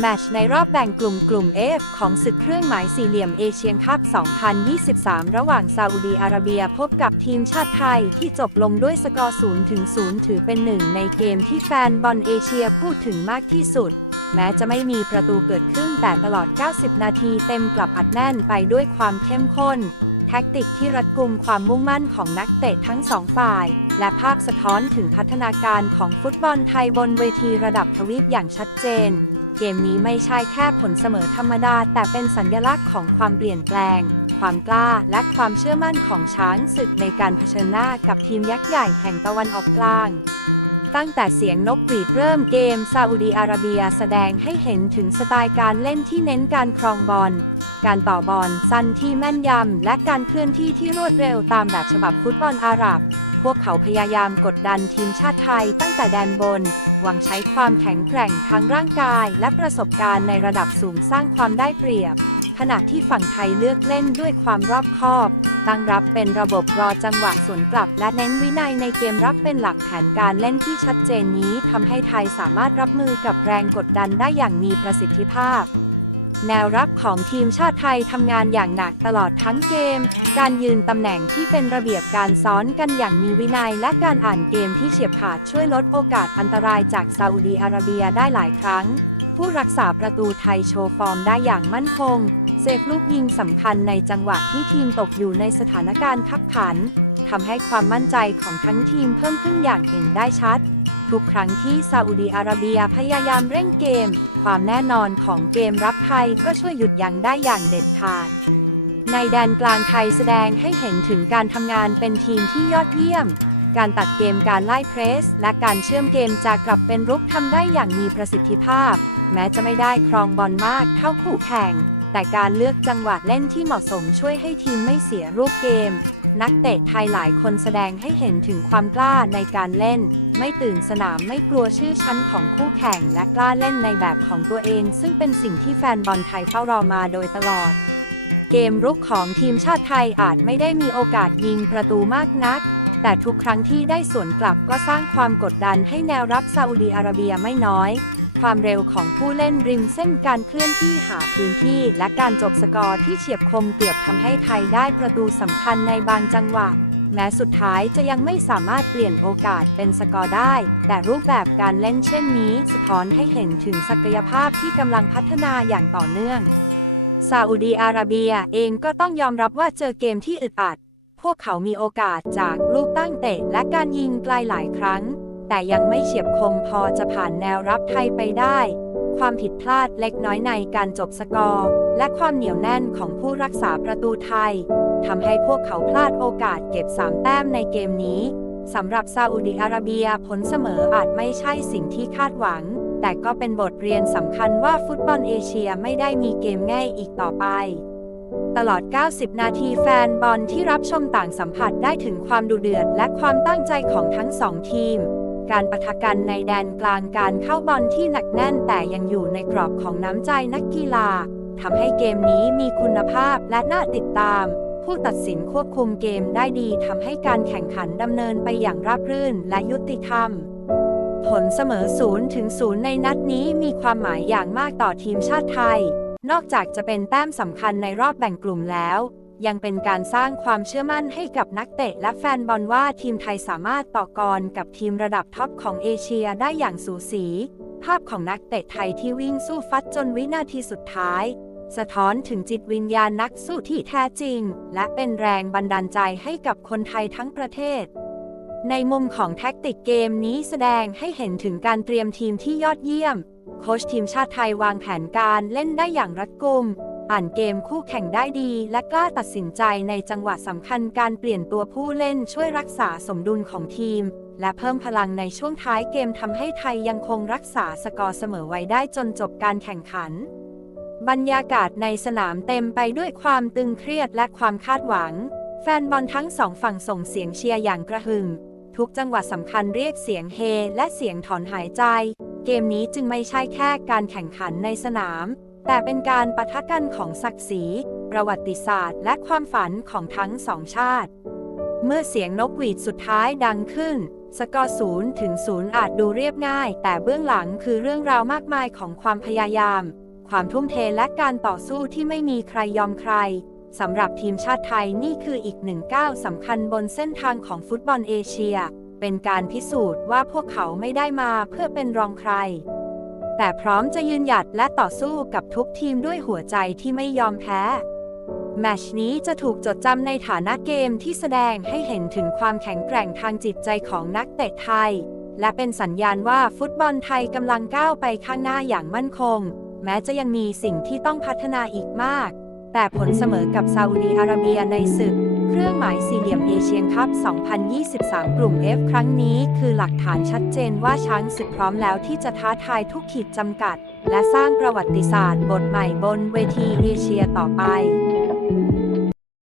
แมตช์ในรอบแบ่งกลุ่มกลุ่ม F ของศึกเครื่องหมายสี่เหลี่ยมเอเชียนคัพ 2023 ระหว่างซาอุดีอาระเบียพบกับทีมชาติไทยที่จบลงด้วยสกอร์0ถึง0ถือเป็นหนึ่งในเกมที่แฟนบอลเอเชียพูดถึงมากที่สุด แม้จะไม่มีประตูเกิดขึ้นแต่ตลอด 90 นาทีเต็มกลับอัดแน่นไปด้วยความเข้มข้น แท็กติกที่รัดกุมความมุ่งมั่นของนักเตะทั้งสองฝ่าย และภาพสะท้อนถึงพัฒนาการของฟุตบอลไทยบนเวทีระดับทวีปอย่างชัดเจน เกมนี้ไม่ใช่แค่ผลเสมอธรรมดา แต่เป็นสัญลักษณ์ของความเปลี่ยนแปลง ความกล้าและความเชื่อมั่นของช้างศึกในการเผชิญหน้ากับทีมยักษ์ใหญ่แห่งตะวันออกกลาง ตั้งแต่เสียงนกหวีดเริ่มเกมซาอุดีอาระเบียแสดงให้เห็นถึงสไตล์การเล่นที่เน้นการครองบอล การต่อบอลสั้นที่แม่นยำและการเคลื่อนที่ที่รวดเร็วตามแบบฉบับฟุตบอลอาหรับ วกเขาพยายามกดดันทีมชาติไทยตั้งแต่แดนบน หวังใช้ความแข็งแกร่งทั้งร่างกาย และประสบการณ์ในระดับสูงสร้างความได้เปรียบ ขณะที่ฝั่งไทยเลือกเล่นด้วยความรอบคอบ ตั้งรับเป็นระบบรอจังหวะสวนกลับ และเน้นวินัยในเกมรับเป็นหลักแผนการเล่นที่ชัดเจนนี้ทำให้ไทยสามารถรับมือกับแรงกดดันได้อย่างมีประสิทธิภาพ แนวรับของทีมชาติไทยทำงานอย่างหนักตลอดทั้งเกม การยืนตำแหน่งที่เป็นระเบียบการซ้อนกันอย่างมีวินัย และการอ่านเกมที่เฉียบขาดช่วยลดโอกาสอันตรายจากซาอุดีอาระเบียได้หลายครั้ง ผู้รักษาประตูไทยโชว์ฟอร์มได้อย่างมั่นคง เซฟลูกยิงสำคัญในจังหวะที่ทีมตกอยู่ในสถานการณ์ขับขันทำให้ความมั่นใจของทั้งทีมเพิ่มขึ้นอย่างเห็นได้ชัด ทุกครั้งที่ซาอุดีอาระเบียพยายามเร่งเกม ความแน่นอนของเกมรับไทยก็ช่วยหยุดยั้งได้อย่างเด็ดขาด ในแดนกลางไทยแสดงให้เห็นถึงการทำงานเป็นทีมที่ยอดเยี่ยม การตัดเกมการไล่เพรส และการเชื่อมเกมจากกลับเป็นรุกทำได้อย่างมีประสิทธิภาพ แม้จะไม่ได้ครองบอลมากเท่าคู่แข่ง แต่การเลือกจังหวะเล่นที่เหมาะสมช่วยให้ทีมไม่เสียรูปเกม นักเตะไทยหลายคนแสดงให้เห็นถึงความกล้าในการเล่น ไม่ตื่นสนามไม่กลัวชื่อชั้นของคู่แข่งและกล้าเล่นในแบบของตัวเอง ซึ่งเป็นสิ่งที่แฟนบอลไทยเฝ้ารอมาโดยตลอด เกมรุกของทีมชาติไทยอาจไม่ได้มีโอกาสยิงประตูมากนัก แต่ทุกครั้งที่ได้สวนกลับก็สร้างความกดดันให้แนวรับซาอุดีอาระเบียไม่น้อย ความเร็วของผู้เล่นริมเส้นการเคลื่อนที่หาพื้นที่ และการจบสกอร์ที่เฉียบคมเกือบทำให้ไทยได้ประตูสำคัญในบางจังหวะ แม้สุดท้ายจะยังไม่สามารถเปลี่ยนโอกาสเป็นสกอร์ได้ แต่รูปแบบการเล่นเช่นนี้ สะท้อนให้เห็นถึงศักยภาพที่กำลังพัฒนาอย่างต่อเนื่องซาอุดีอาระเบียเองก็ต้องยอมรับว่าเจอเกมที่อึดอัด พวกเขามีโอกาสจากลูกตั้งเตะและการยิงไกลหลายครั้ง แต่ยังไม่เฉียบคมพอจะผ่านแนวรับไทยไปได้ ความผิดพลาดเล็กน้อยในการจบสกอร์ และความเหนียวแน่นของผู้รักษาประตูไทย ทำให้พวกเขาพลาดโอกาสเก็บ 3 แต้มในเกมนี้สำหรับซาอุดีอาระเบียผลเสมออาจไม่ใช่สิ่งที่คาดหวัง แต่ก็เป็นบทเรียนสำคัญว่าฟุตบอลเอเชียไม่ได้มีเกมง่ายอีกต่อไป ตลอด 90 นาทีแฟนบอลที่รับชมต่างสัมผัสได้ถึงความดุเดือดและความตั้งใจของทั้งสองทีม การปะทะกันในแดนกลางการเข้าบอลที่หนักแน่นแต่ยังอยู่ในกรอบของน้ำใจนักกีฬาทำให้เกมนี้มีคุณภาพและน่าติดตาม ผู้ตัดสินควบคุมเกมได้ดีทำให้การแข่งขันดำเนินไปอย่างราบรื่นและยุติธรรม ผลเสมอ0ถึง0ในนัดนี้มีความหมายอย่างมากต่อทีมชาติไทย นอกจากจะเป็นแต้มสำคัญในรอบแบ่งกลุ่มแล้ว ยังเป็นการสร้างความเชื่อมั่นให้กับนักเตะและแฟนบอลว่าทีมไทยสามารถต่อกรกับทีมระดับท็อปของเอเชียได้อย่างสูสี ภาพของนักเตะไทยที่วิ่งสู้ฟัดจนวินาทีสุดท้าย สะท้อนถึงจิตวิญญาณนักสู้ที่แท้จริง และเป็นแรงบันดาลใจให้กับคนไทยทั้งประเทศ ในมุมของแท็กติกเกมนี้แสดงให้เห็นถึงการเตรียมทีมที่ยอดเยี่ยม โค้ชทีมชาติไทยวางแผนการเล่นได้อย่างรัดกุม อ่านเกมคู่แข่งได้ดี และกล้าตัดสินใจในจังหวะสำคัญการเปลี่ยนตัวผู้เล่นช่วยรักษาสมดุลของทีม และเพิ่มพลังในช่วงท้ายเกมทำให้ไทยยังคงรักษาสกอร์เสมอไว้ได้จนจบการแข่งขัน บรรยากาศในสนามเต็มไปด้วยความตึงเครียดและความคาดหวัง แฟนบอลทั้งสองฝั่งส่งเสียงเชียร์อย่างกระหึ่ม ทุกจังหวะสำคัญเรียกเสียงเฮและเสียงถอนหายใจ เกมนี้จึงไม่ใช่แค่การแข่งขันในสนาม แต่เป็นการปะทะกันของศักดิ์ศรี ประวัติศาสตร์ และความฝันของทั้งสองชาติ เมื่อเสียงนกหวีดสุดท้ายดังขึ้นสกอร์ศูนย์ถึงศูนย์อาจดูเรียบง่าย แต่เบื้องหลังคือเรื่องราวมากมายของความพยายาม ความทุ่มเทและการต่อสู้ที่ไม่มีใครยอมใครสำหรับทีมชาติไทยนี่คืออีกหนึ่งก้าวสำคัญบนเส้นทางของฟุตบอลเอเชีย เป็นการพิสูจน์ว่าพวกเขาไม่ได้มาเพื่อเป็นรองใคร แต่พร้อมจะยืนหยัดและต่อสู้กับทุกทีมด้วยหัวใจที่ไม่ยอมแพ้ แมชนี้จะถูกจดจำในฐานะเกมที่แสดงให้เห็นถึงความแข็งแกร่งทางจิตใจของนักเตะไทย และเป็นสัญญาณว่าฟุตบอลไทยกำลังก้าวไปข้างหน้าอย่างมั่นคง แม้จะยังมีสิ่งที่ต้องพัฒนาอีกมาก แต่ผลเสมอกับซาอุดีอาระเบียในศึก เครื่องหมายสี่เหลี่ยมเอเชียนคัพ 2023 กลุ่ม F ครั้งนี้คือหลักฐานชัดเจนว่าช้างศึกพร้อมแล้วที่จะท้าทายทุกขีดจำกัด และสร้างประวัติศาสตร์บทใหม่บนเวทีเอเชียต่อไป